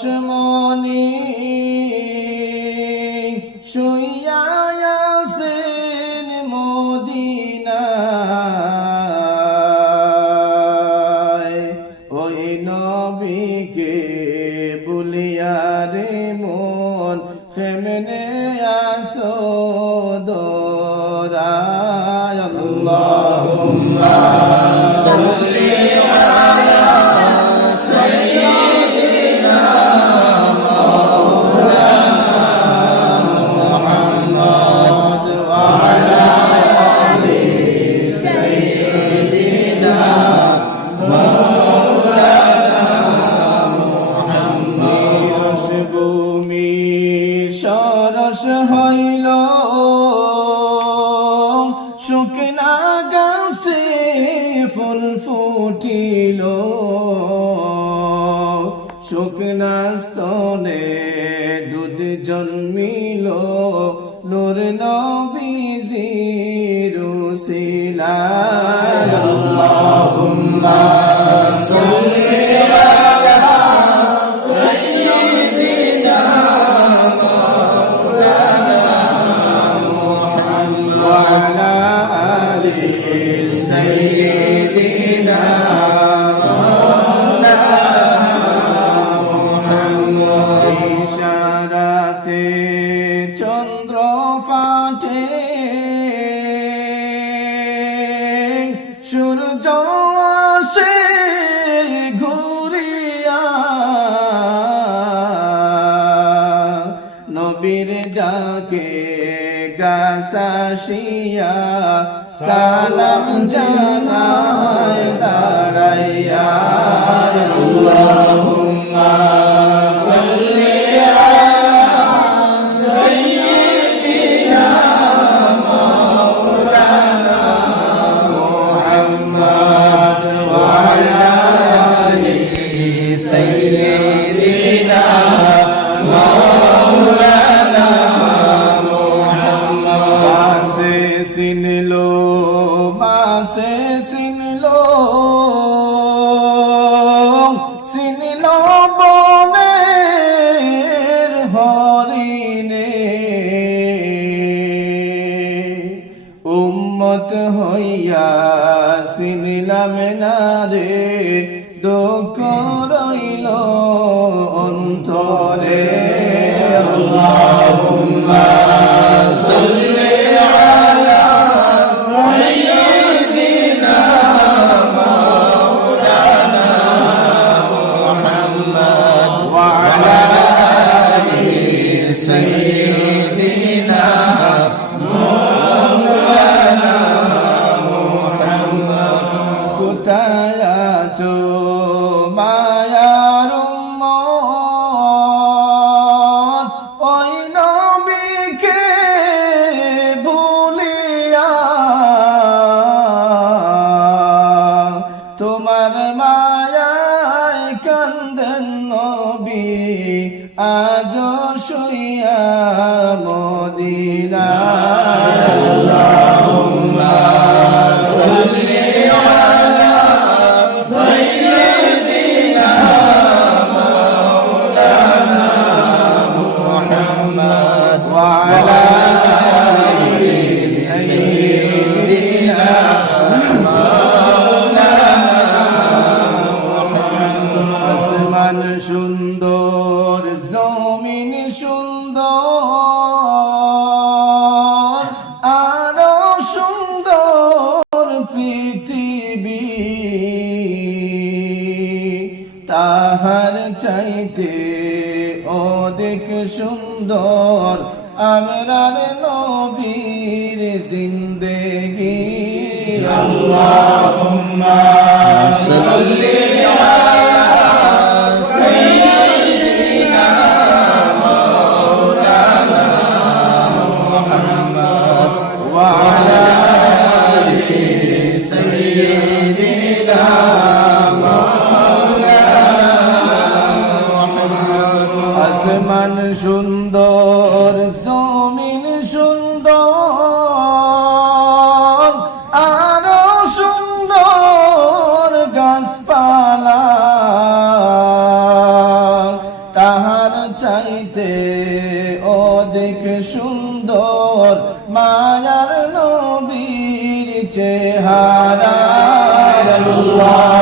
পরশমণি শুইয়া আছেন মদিনায়, ওই নবীকে বলিয়া রে মন কেমনে আসো দোরায়। আল্লাহুম্মা সাল্লি আলা সাইয়্যিদিনা মাওলানা মুহাম্মদ ওয়া আলা আলি সাইয়্যিদিনা মাওলানা মুহাম্মদ। ভূমি সরস হইল শুকনা গাছে ফুল ফুটিল, শুকনা স্তনে দুধ জন্মিল, নূর নবীজির উসিলায়। আল্লাহুম্মা সাল্লি আলা সাইয়্যিদিনা মাওলানা মুহাম্মদ ওয়া আলা আলি সাইয়্যিদিনা মাওলানা মুহাম্মদ। ইশারাতে চন্দ্র ফাটে, সূর্য আসে ঘুরিয়া, নবীর ডাকে গাছ আসিয়া সালাম জানায় দাঁড়াইয়া। আল্লাহুম্মা সাল্লি আলা সাইয়্যিদিনা মাওলানা মুহাম্মদ ওয়া আলা আলি সাইয়্যিদিনা মাওলানা মুহাম্মদ। বাসে চিনলো বাসে চিনলো চিনলো বনের হরিণে, উম্মত হইয়া চিনিলাম না রে, দুঃখ রইল অন্তরে। আল্লাহুম্মা সাল্লি আলা সাইয়্যিদিনা মাওলানা মুহাম্মদ ওয়া আলা আলি সাইয়্যিদিনা মাওলানা মুহাম্মদ। কোথায় আছো মায়ার উম্মত, ওই নবীকে ভুলিয়া, তোমার মায়ায় কান্দেন নবী আজ শুইয়া মদিনায়। আল্লাহুম্মা সাল্লি আলা সাইয়্যিদিনা মাওলানা মুহাম্মদ ওয়া আলা আলি সাইয়্যিদিনা মাওলানা মুহাম্মদ। আসমান সুন্দর জমিন সুন্দর, আরো সুন্দর পৃথিবী, তাহার চাইতে অধিক সুন্দর আমরার নবীর জিন্দেগি। আল্লাহুম্মা সাল্লি আলা সাইয়্যিদিনা মাওলানা মুহাম্মদ ওয়া আলা আলি সাইয়্যিদিনা মাওলানা মুহাম্মদ। আসমান সুন্দর জমিন সুন্দর, আরো সুন্দর গাছপালা, মায়ার নবীর চেহারা আল্লাহ